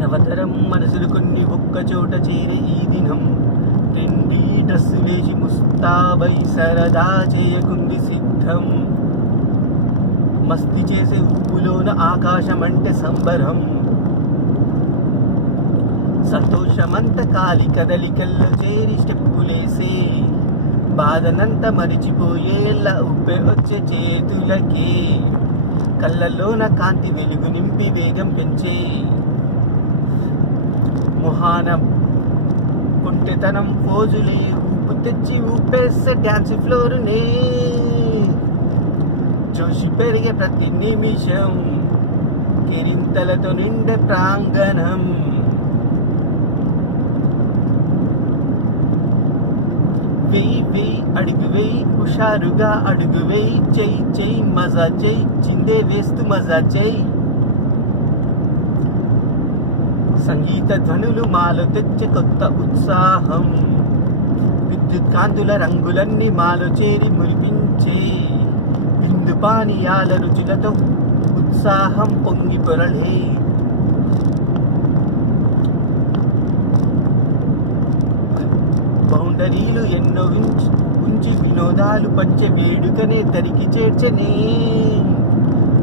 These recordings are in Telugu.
నవతరం మనసులు కొన్ని ఒక్క చోట చేరే ఈ దినం. ట్రెండీ డ్రెస్సు వేసి ముస్తాబై సరదా చేయకుంది సిద్ధం. మస్తి చేసే ఊపులోన ఆకాశం అంటే సంబరం. సంతోషమంత కాలి కదలికల్లో చేరి స్టెప్పులేసే, బాధనంత మరిచిపోయేలా ఉప్పే వచ్చే చేతులకే. కళ్ళల్లోన కాంతి వెలుగు నింపి వేగం పెంచే, మొహాన కొంటెతనం పోజులే ఊపు తెచ్చి ఊపేసే డ్యాన్స్ ఫ్లోరునే. జోషి పెరిగే ప్రతి నిమిషం, కెరింతలతో నిండే ప్రాంగణం. వెయ్యి వెయ్యి అడుగు వెయ్యి, హుషారుగా అడుగు వెయ్యి, చెయ్యి చెయ్యి మజా చెయ్యి, చిందే వేస్తూ మజా చెయ్యి. సంగీత ధ్వనులు మాలో తెచ్చే కొత్త ఉత్సాహం. విద్యుత్ కాంతుల రంగులన్నీ మాలో చేరి మురిపించే, బిందు పానీయాల రుచులతో ఉత్సాహం పొంగి పొరలే. బౌండరీలు ఎన్నో ఉంచి వినోదాలు పంచే వేడుకనే తరికి చేర్చనే.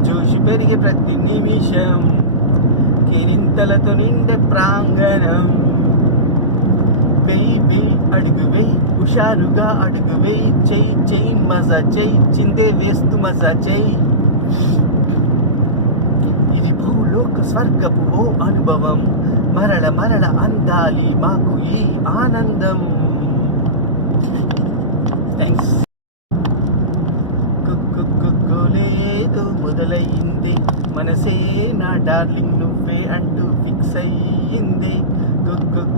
జోషి పెరిగే ప్రతి నిమిషం, కేరింతలతో నిండే ప్రాంగణం. వెయ్యి వెయ్యి అడుగు వెయ్యి, హుషారుగా అడుగు వెయ్యి, చెయ్యి చెయ్యి మజా చెయ్యి, చిందే వేస్తూ మజా చెయ్యి. ఇది భూలోక స్వర్గపు ఓ అనుభవం, మరల మరల అందాలి మాకు ఈ ఆనందం. థ్యాంక్స్. కుక్కులేదో మొదలయ్యింది, మనసే నా డార్లింగ్ నువ్వే అంటూ ఫిక్స్ అయ్యింది.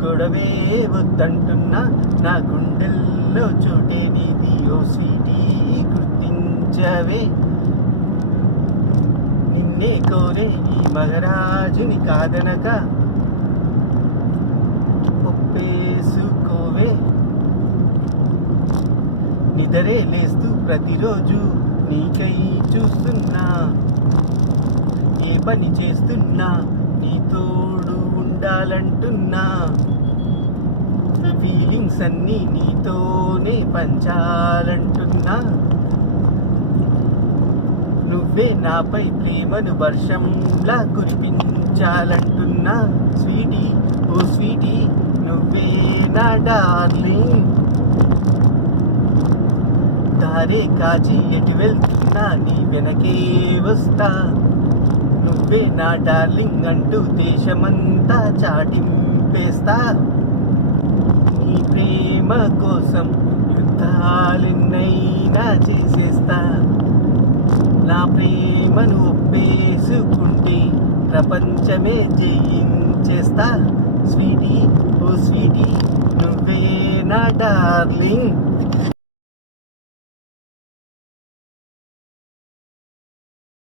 గొడవే వద్దంటున్నా, నా గుండెల్లో చోటే నీది ఓ స్వీటీ గుర్తించవే. నిన్నే కోరే ఈ మగరాజుని కాదనక ఒప్పేసుకోవే. నిదరే లేస్తూ ప్రతిరోజు నీకై చూస్తున్నా, ఏ పని చేస్తున్నా నీ తోడు ఉండాలంటున్నా. ఫీలింగ్స్ అన్నీ నీతోనే పంచాలంటున్నా. నువ్వే నాపై ప్రేమను వర్షంలా కురిపించాలంటున్నా. స్వీటీ ఓ స్వీటీ నువ్వే నా డార్లింగ్. దారే కాచి ఎటు వెళ్తున్నా నీ వెనకే వస్తా. నువ్వే నా డార్లింగ్ అంటూ దేశమంతా చాటింపేస్తా. నీ ప్రేమ కోసం యుద్ధాలెన్నైనా చేసేస్తా. నా ప్రేమను ఒప్పేసుకుంటే ప్రపంచమే జయించేస్తా. స్వీటీ ఓ స్వీటీ నువ్వే నా డార్లింగ్.